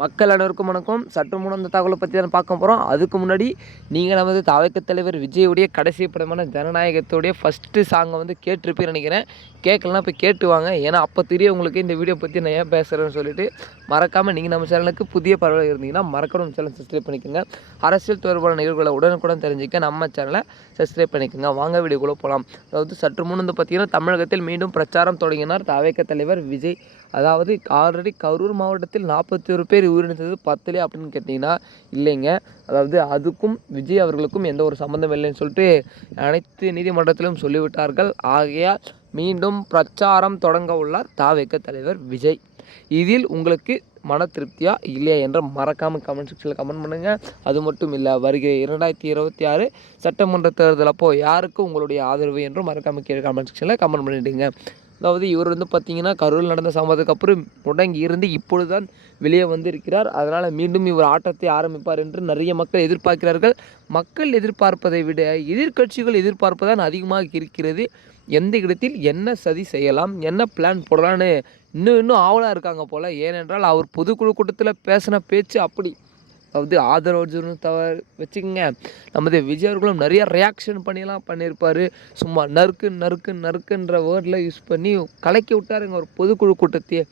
மக்கள் அனைவருக்கும் வணக்கம். சற்று முன் அந்த தகவலை பற்றி தான் பார்க்க போகிறோம் அதுக்கு முன்னாடி நீங்கள் நமது தவக்க தலைவர் விஜயுடைய கடைசி படமான ஜனநாயகத்துடைய ஃபஸ்ட்டு சாங்கை வந்து கேட்டிருப்பேன் நினைக்கிறேன். கேட்கலனா போய் கேட்டு வாங்க. ஏன்னா அப்போ தெரியும் உங்களுக்கு இந்த வீடியோ பற்றி நான் ஏன் பேசுகிறேன்னு சொல்லிட்டு மறக்காமல் நீங்கள் நம்ம சேனலுக்கு புதிய பரவல் இருந்தீங்கன்னா மறக்கணும் சேனல் சப்ஸ்கிரைப் பண்ணிக்கோங்க. அரசியல் தொடர்பான நிகழ்வுகளை உடனுக்குடன் தெரிஞ்சுக்க நம்ம சேனலை சப்ஸ்கிரைப் பண்ணிக்கோங்க. வாங்க வீடியோக்குள்ளே போகலாம் அதாவது சற்று முன் வந்து பார்த்தீங்கன்னா தமிழகத்தில் மீண்டும் பிரச்சாரம் தொடங்கினார் தவக்க தலைவர் விஜய். அதாவது ஆல்ரெடி கரூர் மாவட்டத்தில் நாற்பத்தி ஒரு பேர் உயிரிழந்தது பத்துலே அப்படின்னு கேட்டிங்கன்னா இல்லைங்க. அதாவது அதுக்கும் விஜய் அவர்களுக்கும் எந்த ஒரு சம்மந்தம் இல்லைன்னு சொல்லிட்டு அனைத்து நீதிமன்றத்திலும் சொல்லிவிட்டார்கள். ஆகையால் மீண்டும் பிரச்சாரம் தொடங்க உள்ளார் தாவேக்க தலைவர் விஜய். இதில் உங்களுக்கு மன திருப்தியா இல்லையா என்ற மறக்காமல் கமெண்ட் செக்ஷனில் கமெண்ட் பண்ணுங்கள் அது மட்டும் இல்லை வருகிற இரண்டாயிரத்தி இருபத்தி ஆறு சட்டமன்ற தேர்தல் அப்போது யாருக்கு உங்களுடைய ஆதரவு என்றும் மறக்காமல் கீழே கமெண்ட் செக்ஷனில் கமெண்ட் பண்ணிவிடுங்க அதாவது இவர் வந்து பார்த்தீங்கன்னா கரூரில் நடந்த சம்பவத்துக்கு அப்புறம் முடங்கி இருந்து இப்பொழுதுதான் வெளியே வந்திருக்கிறார். அதனால் மீண்டும் இவர் ஆட்டத்தை ஆரம்பிப்பார் என்று நிறைய மக்கள் எதிர்பார்க்கிறார்கள். மக்கள் எதிர்பார்ப்பதை விட எதிர்க்கட்சிகள் எதிர்பார்ப்பதான் அதிகமாக இருக்கிறது. எந்த இடத்தில் என்ன சதி செய்யலாம் என்ன பிளான் போடலான்னு இன்னும் இன்னும் ஆவலாக இருக்காங்க போல். ஏனென்றால் அவர் பொதுக்குழு கூட்டத்தில் பேசின பேச்சு அப்படி. அதாவது ஆதரவு தவிர வச்சுக்கோங்க. நமது விஜய் அவர்களும் நிறைய ரியாக்ஷன் பண்ணியெல்லாம் பண்ணியிருப்பார் சும்மா நறுக்கு நறுக்கு நறுக்குன்ற வேர்டில் யூஸ் பண்ணி கலக்கி விட்டாருங்க ஒரு பொதுக்குழு கூட்டத்தையே.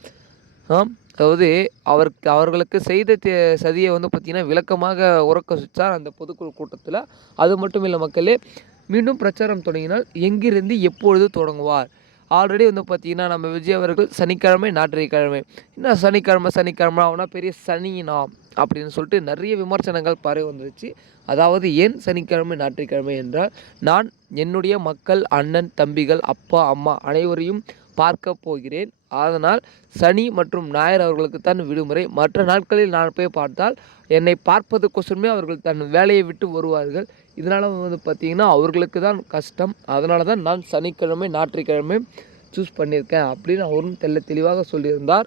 அதாவது அவருக்கு அவர்களுக்கு செய்த சதியை வந்து பார்த்திங்கன்னா விளக்கமாக உறக்க வச்சார் அந்த பொதுக்குழு கூட்டத்தில். அது மட்டும் இல்லை மக்களே மீண்டும் பிரச்சாரம் தொடங்கினால் எங்கிருந்து எப்பொழுது தொடங்குவார்? ஆல்ரெடி வந்து பார்த்தீங்கன்னா நம்ம விஜய் அவர்கள் சனிக்கிழமை ஞாயிற்றுக்கிழமை. என்ன சனிக்கிழமை சனிக்கிழமை அவனா பெரிய சனினா அப்படின்னு சொல்லிட்டு நிறைய விமர்சனங்கள் பரவி வந்துருச்சு. அதாவது ஏன் சனிக்கிழமை ஞாயிற்றுக்கிழமை என்றால் நான் என்னுடைய மக்கள் அண்ணன் தம்பிகள் அப்பா அம்மா அனைவரையும் பார்க்க போகிறேன். அதனால் சனி மற்றும் ஞாயிறு அவர்களுக்கு தான் விடுமுறை. மற்ற நாட்களில் நான் போய் பார்த்தால் என்னை பார்ப்பதுக்கோசரமே அவர்கள் தன் வேலையை விட்டு வருவார்கள். இதனால் வந்து பார்த்திங்கன்னா அவர்களுக்கு தான் கஷ்டம். அதனால தான் நான் சனிக்கிழமை ஞாயிற்றுக்கிழமை சூஸ் பண்ணியிருக்கேன் அப்படின்னு அவரும் தெல்ல தெளிவாக சொல்லியிருந்தார்.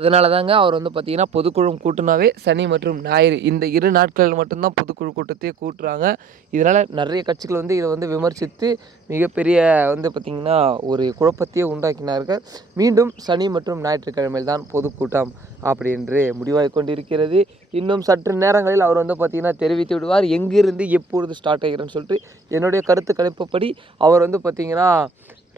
அதனால தாங்க அவர் வந்து பார்த்திங்கன்னா பொதுக்குழு கூட்டினாவே சனி மற்றும் ஞாயிறு. இந்த இரு நாட்களில் மட்டும்தான் பொதுக்குழு கூட்டத்தையே கூட்டுறாங்க. இதனால் நிறைய கட்சிகள் வந்து இதை வந்து விமர்சித்து மிகப்பெரிய வந்து பார்த்திங்கன்னா ஒரு குழப்பத்தையே உண்டாக்கினார்கள். மீண்டும் சனி மற்றும் ஞாயிற்றுக்கிழமையில் தான் பொதுக்கூட்டம் அப்படி என்று முடிவாகி கொண்டிருக்கிறது. இன்னும் சற்று நேரங்களில் அவர் வந்து பார்த்திங்கன்னா தெரிவித்து விடுவார். எங்கிருந்து எப்பொழுது ஸ்டார்ட் ஆகிறேன்னு சொல்லிட்டு என்னுடைய கருத்து கணிப்புப்படி அவர் வந்து பார்த்திங்கன்னா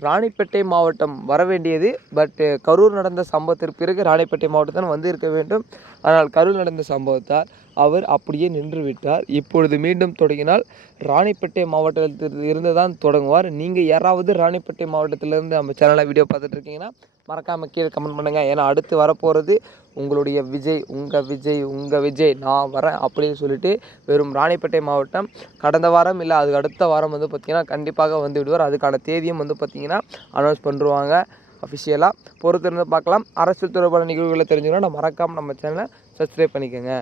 ராணிப்பேட்டை மாவட்டம் வர வேண்டியது. பட்டு கரூர் நடந்த சம்பவத்திற்கு பிறகு ராணிப்பேட்டை மாவட்டத்தான் வந்து இருக்க வேண்டும். ஆனால் கரூர் நடந்த சம்பவத்தால் அவர் அப்படியே நின்று விட்டார். இப்பொழுது மீண்டும் தொடங்கினால் ராணிப்பேட்டை மாவட்டத்தில் இருந்து தான் தொடங்குவார். நீங்கள் யாராவது ராணிப்பேட்டை மாவட்டத்திலேருந்து நம்ம சேனலில் வீடியோ பார்த்துட்டு இருக்கீங்கன்னா மறக்காமல் கீழே கமெண்ட் பண்ணுங்கள் ஏன்னா அடுத்து வரப்போகிறது உங்களுடைய விஜய் உங்கள் விஜய் உங்கள் விஜய் நான் வரேன் அப்படின்னு சொல்லிட்டு வெறும் ராணிப்பேட்டை மாவட்டம் கடந்த வாரம் இல்லை அதுக்கு அடுத்த வாரம் வந்து பார்த்திங்கன்னா கண்டிப்பாக வந்து விடுவார். அதுக்கான தேதியும் வந்து பார்த்திங்கன்னா அனௌன்ஸ் பண்ணுவாங்க அஃபிஷியலாக பொறுத்திருந்து பார்க்கலாம். அரசியல் தொடர்பான நிகழ்வுகளை தெரிஞ்சுக்கணும் மறக்காமல் நம்ம சேனலை சப்ஸ்கிரைப் பண்ணிக்கோங்க.